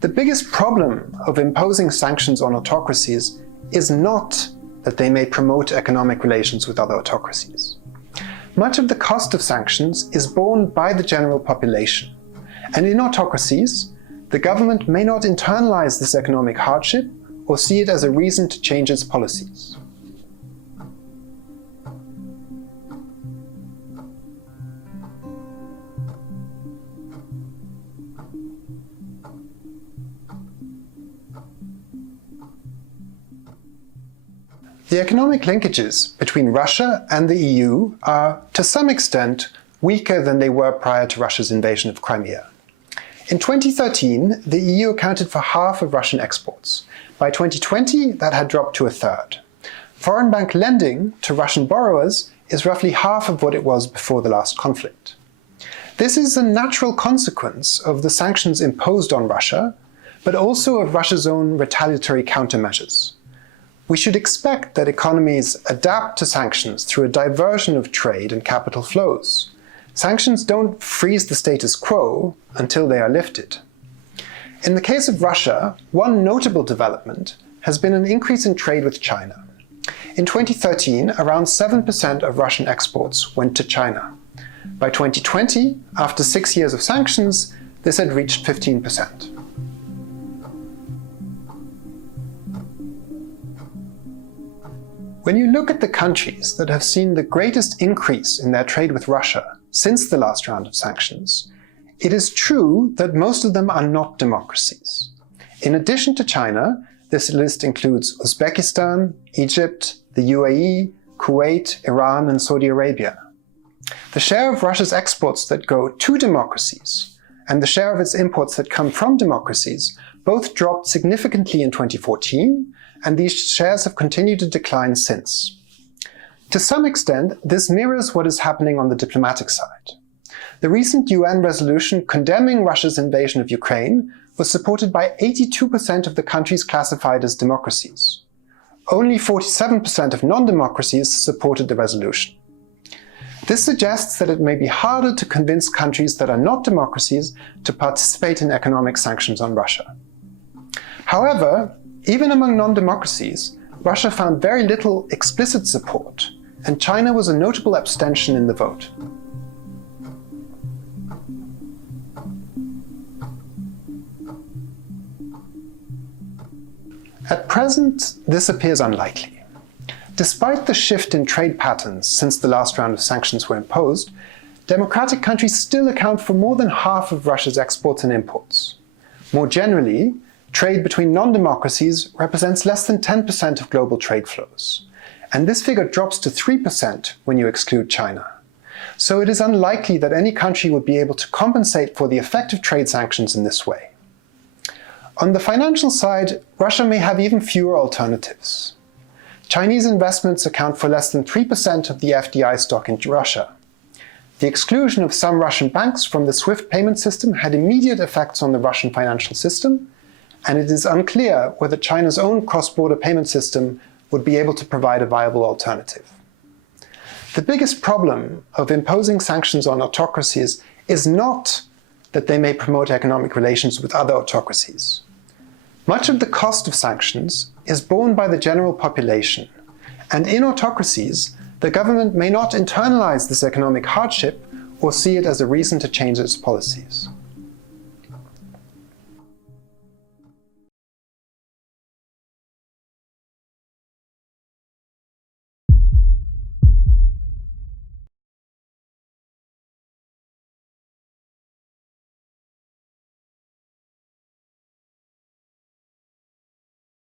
The biggest problem of imposing sanctions on autocracies is not that they may promote economic relations with other autocracies. Much of the cost of sanctions is borne by the general population, and in autocracies, the government may not internalize this economic hardship or see it as a reason to change its policies. The economic linkages between Russia and the EU are, to some extent, weaker than they were prior to Russia's invasion of Crimea. In 2013, the EU accounted for half of Russian exports. By 2020, that had dropped to a third. Foreign bank lending to Russian borrowers is roughly half of what it was before the last conflict. This is a natural consequence of the sanctions imposed on Russia, but also of Russia's own retaliatory countermeasures. We should expect that economies adapt to sanctions through a diversion of trade and capital flows. Sanctions don't freeze the status quo until they are lifted. In the case of Russia, one notable development has been an increase in trade with China. In 2013, around 7% of Russian exports went to China. By 2020, after 6 years of sanctions, this had reached 15%. When you look at the countries that have seen the greatest increase in their trade with Russia since the last round of sanctions, it is true that most of them are not democracies. In addition to China, this list includes Uzbekistan, Egypt, the UAE, Kuwait, Iran, and Saudi Arabia. The share of Russia's exports that go to democracies and the share of its imports that come from democracies both dropped significantly in 2014, and these shares have continued to decline since. To some extent, this mirrors what is happening on the diplomatic side. The recent UN resolution condemning Russia's invasion of Ukraine was supported by 82% of the countries classified as democracies. Only 47% of non-democracies supported the resolution. This suggests that it may be harder to convince countries that are not democracies to participate in economic sanctions on Russia. However, even among non-democracies, Russia found very little explicit support, and China was a notable abstention in the vote. At present, this appears unlikely. Despite the shift in trade patterns since the last round of sanctions were imposed, democratic countries still account for more than half of Russia's exports and imports. More generally, trade between non-democracies represents less than 10% of global trade flows, and this figure drops to 3% when you exclude China. So it is unlikely that any country would be able to compensate for the effect of trade sanctions in this way. On the financial side, Russia may have even fewer alternatives. Chinese investments account for less than 3% of the FDI stock in Russia. The exclusion of some Russian banks from the SWIFT payment system had immediate effects on the Russian financial system, and it is unclear whether China's own cross-border payment system would be able to provide a viable alternative. The biggest problem of imposing sanctions on autocracies is not that they may promote economic relations with other autocracies. Much of the cost of sanctions is borne by the general population, and in autocracies, the government may not internalize this economic hardship or see it as a reason to change its policies.